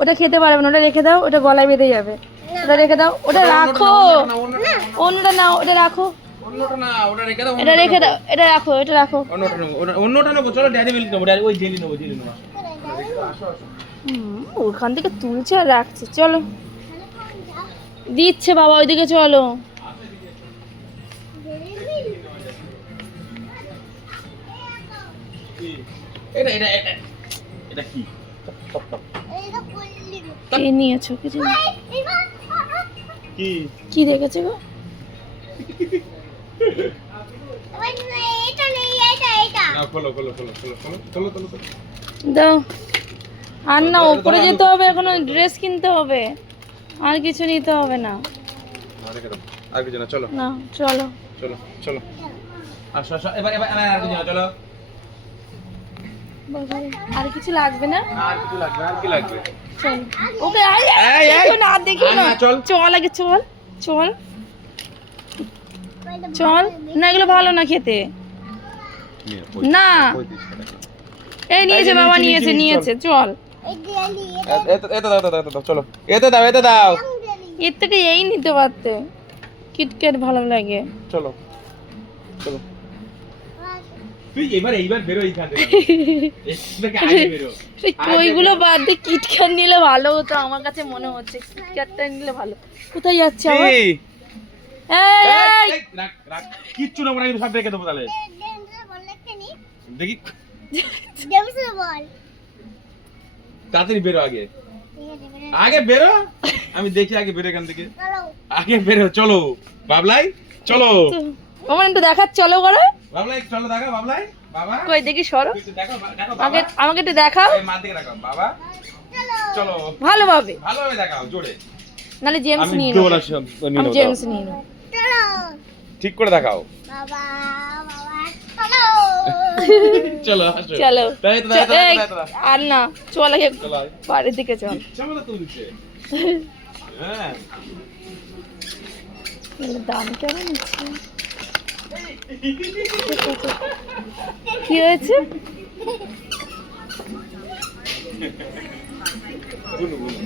ওটা খেতে পারবে না, ওটা রেখে দাও, ওটা গলায় বেঁধে যাবে। ওটা রেখে দাও, ওটা রাখো। অন্যটা নাও, ওটা রাখো। অন্যটা না, ওটা রেখে দাও। এটা রেখে দাও, এটা রাখো, এটা রাখো। অন্যটা নেবো, অন্যটা নেবো। চলো ড্যাডি মিল্ক নেবো, ড্যাডি ওই জেলি নেবো, জেলি নেবো। আসো আসো। ওখান থেকে তুলছে আর রাখছে। চলো দিচ্ছে বাবা, ওইদিকে চলো। এটা এটা এটা এটা কি? কে নিয়েছো কিছু? কি কি দেখেছো গো? না, খোলো খোলো খোলো খোলো খোলো খোলো খোলো। দাও। আর না, উপরে যেতে হবে, এখনো ড্রেস কিনতে হবে, আর কিছু নিতে হবে না। আর কিছু না, চলো না চলো চলো চলো। আসো আসো, এবার এবার এবার আর কিছু না, চলো। আর কিছু লাগবে না, আর কিছু লাগবে? আর কি লাগবে? চল। ওকে এই, এই। দেখো না, দেখো আর না, না, চল। চল আগে, চল চল চল। না এগুলো ভালো না খেতে। না এই নিয়েছে বাবা, নিয়েছে নিয়েছে, চল। এতে দাও, এতে দাও, চলো। এতে দাও, এতে দাও। এর থেকে এই নিতে পারতে, কিটক্যাট ভালো লাগে। চলো চলো। তুই এইবার বেরো এইখান থেকে। এটাকে আগে বেরো। ওইগুলো বাদ দিয়ে কিটক্যাট নিলে ভালো হতো, আমার কাছে মনে হচ্ছে কিটক্যাটটা নিলে ভালো। কোথায় যাচ্ছে আবার? এই, এই এই, রাখ রাখ। কিচ্ছু না, আমরা কিন্তু সব রেখে দেবো তাহলে। দেখি, তাড়াতাড়ি বেরো আগে, আগে বেরো। আমি দেখি আগে বেরো এখান থেকে, আগে বেরো। চলো বাবলাই, চলো আমার একটু দেখার, চলো করে। বাবলাই, চলো দেখা বাবলাই। বাবা কই দেখি, সরো। একটু দেখো, দেখো আগে বাবা। আমাকে একটু দেখাও এই মা দিকে দেখাও বাবা। চলো ভালোভাবে, ভালোভাবে দেখাও, জোরে। নালে জেমস আমি নিয়ে দেবো নেবো। না, সব নিয়ে আমি নেবো, জেমস দাও। নিয়ে নেবো। ঠিক করে দেখাও। চলো আসো। চলো তাই তো, তাই তো, তাই এই, তো, তাই তো। আর না, চল আগে চলো আয়। বাড়ির দিকে চল। ইচ্ছা মতো তুলছে। হ্যাঁ। এগুলোর দাম কেমন আছে? কি হয়েছে? গুনু, গুনু।